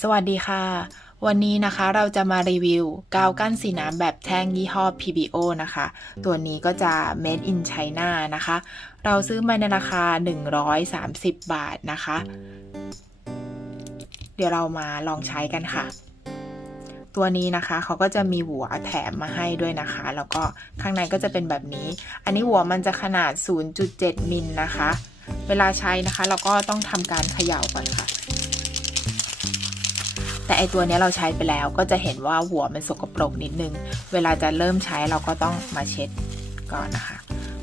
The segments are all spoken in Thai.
สวัสดีค่ะ วันนี้นะคะเราจะมารีวิวกาวกั้นสีน้ำแบบแท่งยี่ห้อ PBO นะคะ ตัวนี้ก็จะ made in China นะคะ เราซื้อมาในราคา 130 บาทนะคะ เดี๋ยวเรามาลองใช้กันค่ะ ตัวนี้นะคะเขาก็จะมีหัวแถมมาให้ด้วยนะคะ แล้วก็ข้างในก็จะเป็นแบบนี้ อันนี้หัวมันจะขนาด 0.7 มิลนะคะ เวลาใช้นะคะเราก็ต้องทำการเขย่าก่อนค่ะ แต่ไอตัวนี้เราใช้ไปแล้วก็จะเห็นว่าหัวมันสกปรกนิดนึง เวลาจะเริ่มใช้เราก็ต้องมาเช็ดก่อนนะคะ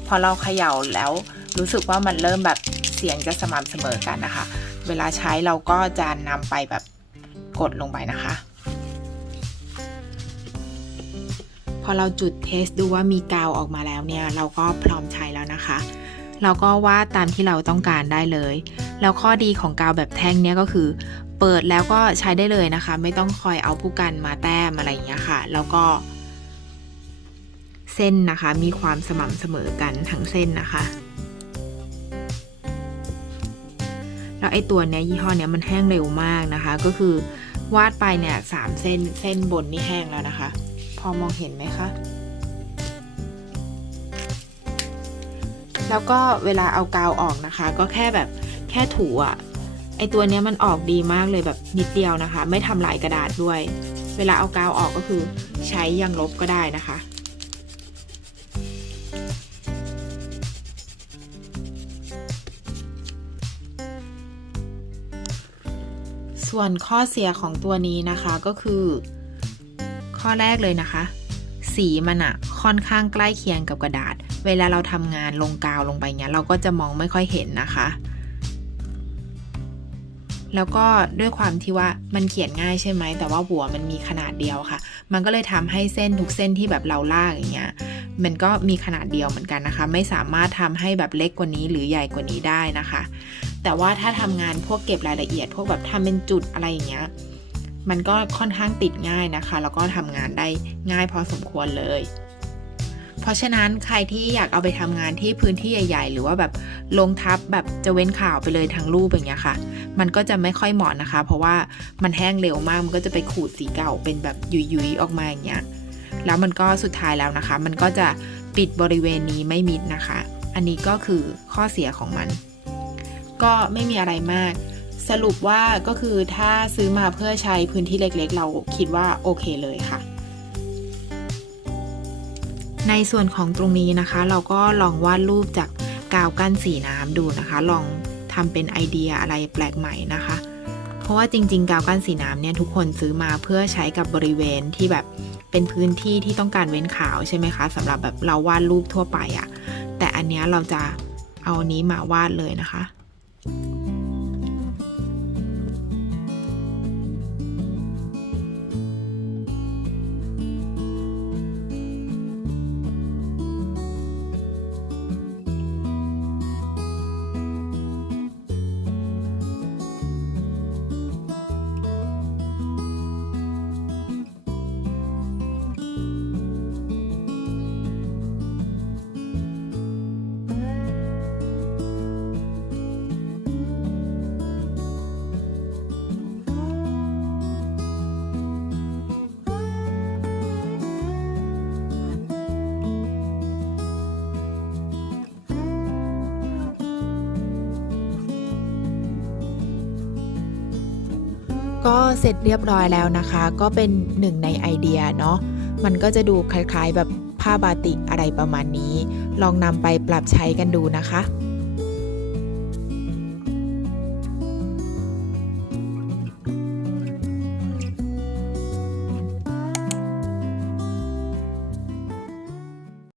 พอเราเขย่าแล้วรู้สึกว่ามันเริ่มแบบเสียงจะสม่ำเสมอกันนะคะ เวลาใช้เราก็จะนำไปแบบกดลงไปนะคะ พอเราจุดเทสดูว่ามีกาวออกมาแล้วเนี่ย เราก็พร้อมใช้แล้วนะคะเราก็วาดตามที่เราต้องการได้เลย แล้วข้อดีของกาวแบบแท่งเนี่ยก็คือ เปิดแล้วก็ใช้ได้เลยนะคะ ไม่ต้องคอยเอาผู้กันมาแต้มอะไรอย่างเงี้ยค่ะ แล้วก็ เส้นนะคะมีความสม่ำเสมอกันทั้งเส้นนะคะแล้วไอ้ตัวเนี้ยยี่ห้อเนี้ยมันแห้งเร็วมากนะคะ ก็คือวาดไปเนี่ยสามเส้นเส้นบนนี่แห้งแล้วนะคะ พอมองเห็นไหมคะ แล้วก็เวลาเอากาวออกนะคะ ก็แค่แบบแค่ถูอะ ไอตัวเนี้ยมันออกดีมากเลยแบบนิดเดียวนะคะ ไม่ทำลายกระดาษด้วย เวลาเอากาวออกก็คือใช้ยางลบก็ได้นะคะ ส่วนข้อเสียของตัวนี้นะคะก็คือ ข้อแรกเลยนะคะ สีมันอะค่อนข้างใกล้เคียงกับกระดาษ เวลาเราทำงานลงกาวลงไปเงี้ยเราก็จะมองไม่ค่อยเห็นนะคะ แล้วก็ด้วยความที่ว่ามันเขียนง่ายใช่ไหม แต่ว่าหัวมันมีขนาดเดียวค่ะ มันก็เลยทำให้เส้นทุกเส้นที่แบบเราลากอย่างเงี้ย มันก็มีขนาดเดียวเหมือนกันนะคะ ไม่สามารถทำให้แบบเล็กกว่านี้หรือใหญ่กว่านี้ได้นะคะ แต่ว่าถ้าทำงานพวกเก็บรายละเอียด พวกแบบทำเป็นจุดอะไรอย่างเงี้ย มันก็ค่อนข้างติดง่ายนะคะ แล้วก็ทำงานได้ง่ายพอสมควรเลย เพราะฉะนั้นใครที่อยากเอาไปทำงานที่พื้นที่ใหญ่ ๆ หรือว่าแบบลงทับแบบจะเว้นข่าวไปเลยทั้งรูปอย่างเงี้ยค่ะ มันก็จะไม่ค่อยเหมาะนะคะ เพราะว่ามันแห้งเร็วมากมันก็จะไปขูดสีเก่าเป็นแบบยุยๆออกมาอย่างเงี้ยแล้วมันก็สุดท้ายแล้วนะคะ มันก็จะปิดบริเวณนี้ไม่มิดนะคะ อันนี้ก็คือข้อเสียของมัน ก็ไม่มีอะไรมาก สรุปว่าก็คือถ้าซื้อมาเพื่อใช้พื้นที่เล็กๆ เราคิดว่าโอเคเลยค่ะ ในส่วนของตรงนี้นะคะ เราก็ลองวาดรูปจากกาวกั้นสีน้ำดูนะคะ ลองทำเป็นไอเดียอะไรแปลกใหม่นะคะ เพราะว่าจริง ๆ กาวกั้นสีน้ำเนี่ยทุกคนซื้อมาเพื่อใช้กับบริเวณที่แบบเป็นพื้นที่ที่ต้องการเว้นขาวใช่ไหมคะสำหรับแบบเราวาดรูปทั่วไปอะแต่อันเนี้ยเราจะเอานี้มาวาดเลยนะคะ ก็เสร็จเรียบร้อยแล้วนะคะ ก็เป็นหนึ่งในไอเดียเนาะมันก็จะดูคล้ายๆแบบผ้าบาติกอะไรประมาณนี้ ลองนำไปปรับใช้กันดูนะคะ